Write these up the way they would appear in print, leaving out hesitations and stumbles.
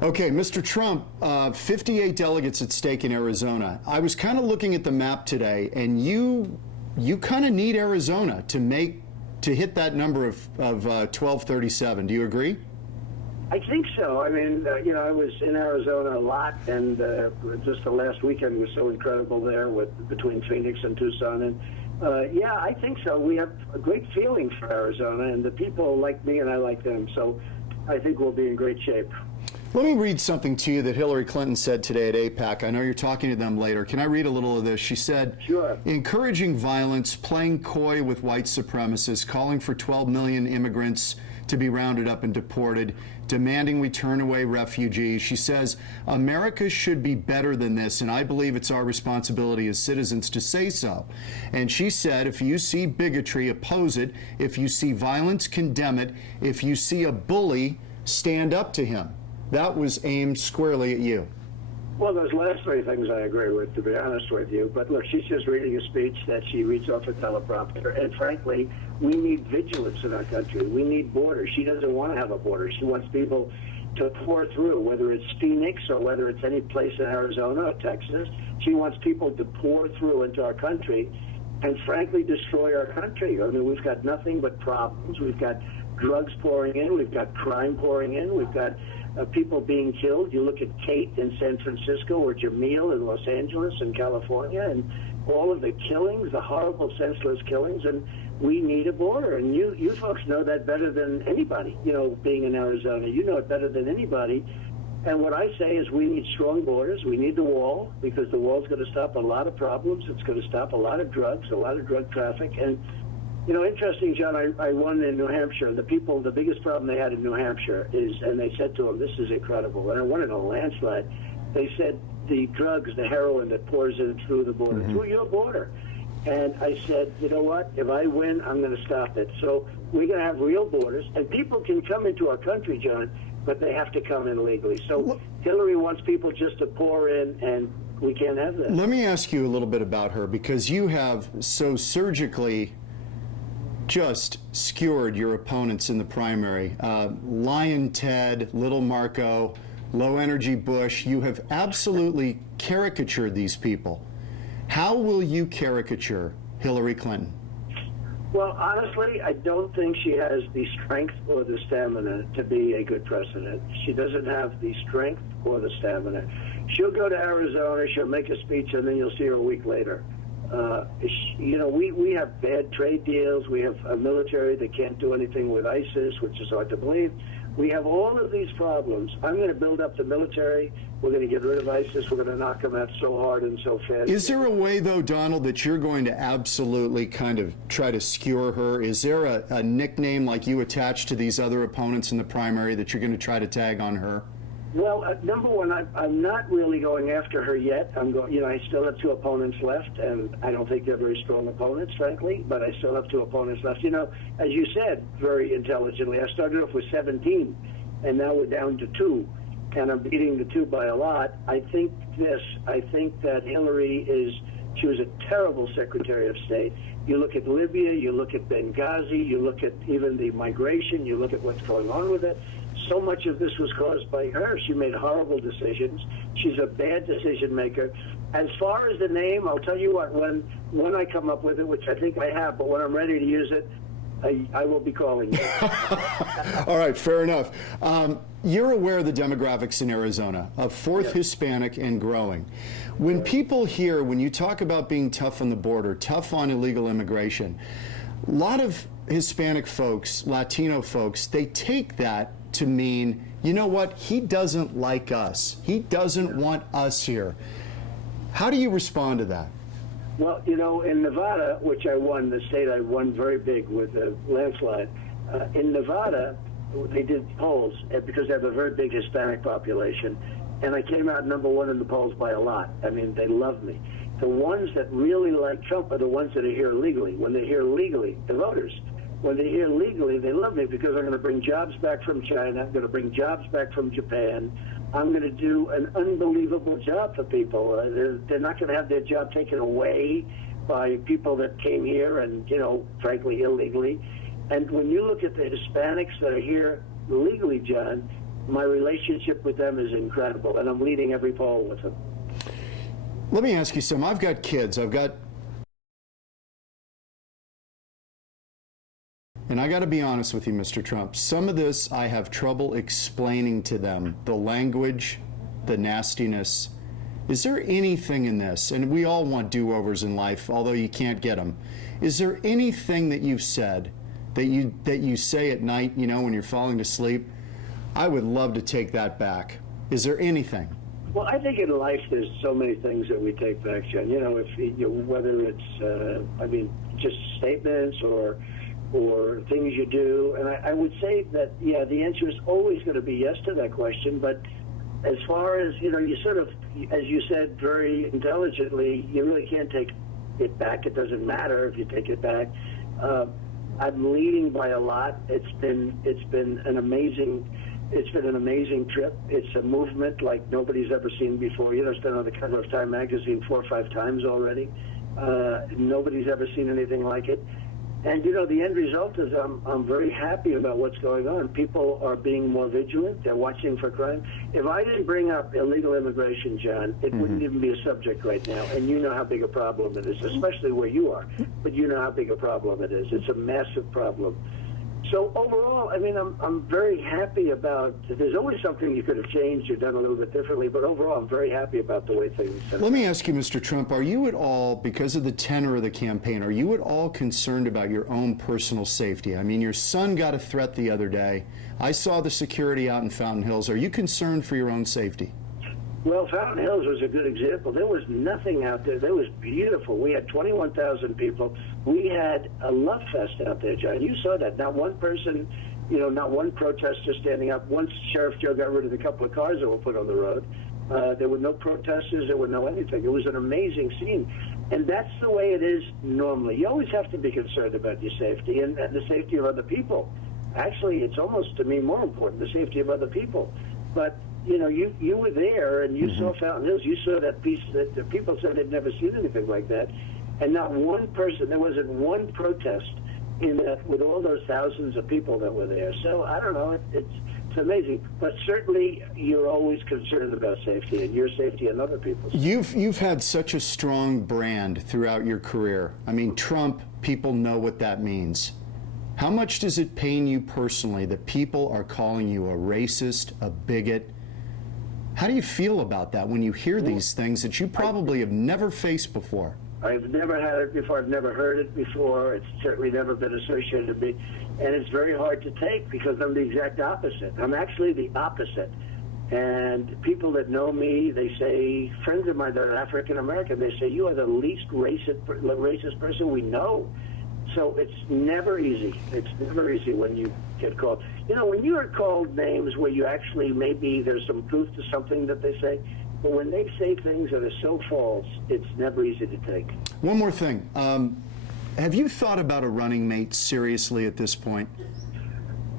Okay, Mr. Trump, 58 delegates at stake in Arizona. I was kind of looking at the map today, and you kind of need Arizona to hit that number of 1237. Do you agree? I think so. I mean, I was in Arizona a lot, and just the last weekend was so incredible there between Phoenix and Tucson. And yeah, I think so. We have a great feeling for Arizona, and the people like me, and I like them. So I think we'll be in great shape. Let me read something to you that Hillary Clinton said today at AIPAC. I know you're talking to them later. Can I read a little of this? She said, sure. Encouraging violence, playing coy with white supremacists, calling for 12 million immigrants to be rounded up and deported, demanding we turn away refugees. She says, America should be better than this, and I believe it's our responsibility as citizens to say so. And she said, if you see bigotry, oppose it. If you see violence, condemn it. If you see a bully, stand up to him. That was aimed squarely at you. Well, those last three things I agree with, to be honest with you. But look, she's just reading a speech that she reads off a teleprompter. And frankly, we need vigilance in our country. We need borders. She doesn't want to have a border. She wants people to pour through, whether it's Phoenix or whether it's any place in Arizona or Texas. She wants people to pour through into our country and frankly destroy our country. I mean, we've got nothing but problems. We've got drugs pouring in. We've got crime pouring in. We've got people being killed. You look at Kate in San Francisco or Jamil in Los Angeles and California, and all of the killings, the horrible, senseless killings, and we need a border. And you folks know that better than anybody, being in Arizona. You know it better than anybody. And what I say is we need strong borders. We need the wall, because the wall's going to stop a lot of problems. It's going to stop a lot of drugs, a lot of drug traffic. And interesting, John, I won in New Hampshire. The biggest problem they had in New Hampshire is, and they said to them, this is incredible, and I won in a landslide. They said the drugs, the heroin that pours in through the border, through your border. And I said, you know what, if I win, I'm going to stop it. So we're going to have real borders, and people can come into our country, John, but they have to come in legally. So Hillary wants people just to pour in, and we can't have that. Let me ask you a little bit about her, because you have so surgically just skewered your opponents in the primary. Lion Ted, Little Marco, Low Energy Bush, you have absolutely caricatured these people. How will you caricature Hillary Clinton? Well, honestly, I don't think she has the strength or the stamina to be a good president. She doesn't have the strength or the stamina. She'll go to Arizona, she'll make a speech, and then you'll see her a week later. We have bad trade deals. We have a military that can't do anything with ISIS, which is hard to believe. We have all of these problems. I'm going to build up the military. We're going to get rid of ISIS. We're going to knock them out so hard and so fast. Is there a way, though, Donald, that you're going to absolutely kind of try to skewer her? Is there a nickname like you attach to these other opponents in the primary that you're going to try to tag on her? Well, number one, I'm not really going after her yet. I still have two opponents left, and I don't think they're very strong opponents, frankly, but I still have two opponents left. As you said very intelligently, I started off with 17, and now we're down to 2, and I'm beating the 2 by a lot. I think that Hillary she was a terrible Secretary of State. You look at Libya, you look at Benghazi, you look at even the migration, you look at what's going on with it. So much of this was caused by her. She made horrible decisions. She's a bad decision maker. As far as the name, I'll tell you what, when I come up with it, which I think I have, but when I'm ready to use it, I will be calling you. All right, fair enough. You're aware of the demographics in Arizona, a fourth Hispanic and growing. When people hear, when you talk about being tough on the border, tough on illegal immigration, a lot of Hispanic folks, Latino folks, they take that to mean, you know what, he doesn't like us. He doesn't want us here. How do you respond to that? Well, in Nevada, which I won, the state I won very big with a landslide, in Nevada, they did polls because they have a very big Hispanic population, and I came out number 1 in the polls by a lot. I mean, they love me. The ones that really like Trump are the ones that are here legally. When they're here legally, the voters, when they're here legally, they love me because I'm going to bring jobs back from China. I'm going to bring jobs back from Japan. I'm going to do an unbelievable job for people. They're not going to have their job taken away by people that came here and, frankly, illegally. And when you look at the Hispanics that are here legally, John, my relationship with them is incredible, and I'm leading every poll with them. Let me ask you something. I've got kids. And I got to be honest with you, Mr. Trump. Some of this I have trouble explaining to them. The language, the nastiness. Is there anything in this, and we all want do-overs in life, although you can't get them. Is there anything that you've said that you say at night, you know, when you're falling asleep? I would love to take that back. Is there anything? Well, I think in life there's so many things that we take back, John. You know, whether it's, just statements or things you do. And I would say that, yeah, the answer is always going to be yes to that question. But as far as, you know, you sort of, as you said very intelligently, you really can't take it back. It doesn't matter if you take it back. I'm leading by a lot. It's been an amazing trip. It's a movement like nobody's ever seen before. You know, it's been on the cover of Time magazine 4 or 5 times already. Nobody's ever seen anything like it. And, you know, the end result is I'm very happy about what's going on. People are being more vigilant. They're watching for crime. If I didn't bring up illegal immigration, John, it wouldn't even be a subject right now. And you know how big a problem it is, especially where you are. But you know how big a problem it is. It's a massive problem. So overall, I mean, I'm very happy about, there's always something you could have changed or done a little bit differently, but overall I'm very happy about the way things have Let me ask you, Mr. Trump, are you at all, because of the tenor of the campaign, are you at all concerned about your own personal safety? I mean, your son got a threat the other day. I saw the security out in Fountain Hills. Are you concerned for your own safety? Well, Fountain Hills was a good example. There was nothing out there. That was beautiful. We had 21,000 people. We had a love fest out there, John. You saw that. Not one person, you know, not one protester standing up. Once Sheriff Joe got rid of the couple of cars that were put on the road, there were no protesters. There were no anything. It was an amazing scene. And that's the way it is normally. You always have to be concerned about your safety and the safety of other people. Actually, it's almost, to me, more important, the safety of other people. But you know, you were there and you saw Fountain Hills. You saw that piece that the people said they'd never seen anything like that. And not one person, there wasn't one protest in that with all those thousands of people that were there. So I don't know, it's amazing. But certainly you're always concerned about safety and your safety and other people's. You've had such a strong brand throughout your career. I mean, Trump, people know what that means. How much does it pain you personally that people are calling you a racist, a bigot? How do you feel about that when you hear these things that you probably have never faced before? I've never had it before. I've never heard it before. It's certainly never been associated with me. And it's very hard to take because I'm the exact opposite. I'm actually the opposite. And people that know me, they say, friends of mine that are African American, they say, you are the least racist person we know. So it's never easy. It's never easy when you get called. You know, when you are called names where you actually maybe there's some truth to something that they say, but when they say things that are so false, it's never easy to take. One more thing. Have you thought about a running mate seriously at this point?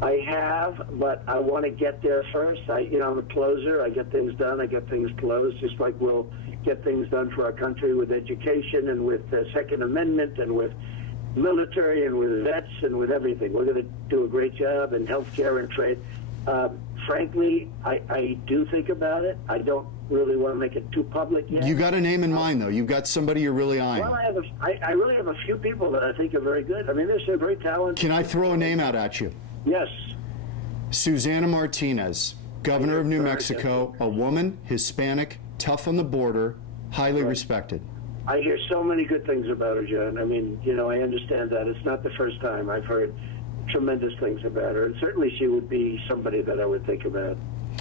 I have, but I want to get there first. I'm a closer. I get things done. I get things closed, just like we'll get things done for our country with education and with the Second Amendment and with military and with vets and with everything. We're going to do a great job in healthcare and trade. Frankly, I do think about it. I don't really want to make it too public yet. You got a name in mind, though. You've got somebody you're really eyeing. Well, I really have a few people that I think are very good. I mean, they're very talented. Can I throw a name out at you? Yes. Susana Martinez, governor of New Mexico, a woman, Hispanic, tough on the border, highly respected. I hear so many good things about her, John. I mean, you know, I understand that. It's not the first time I've heard tremendous things about her. And certainly she would be somebody that I would think about.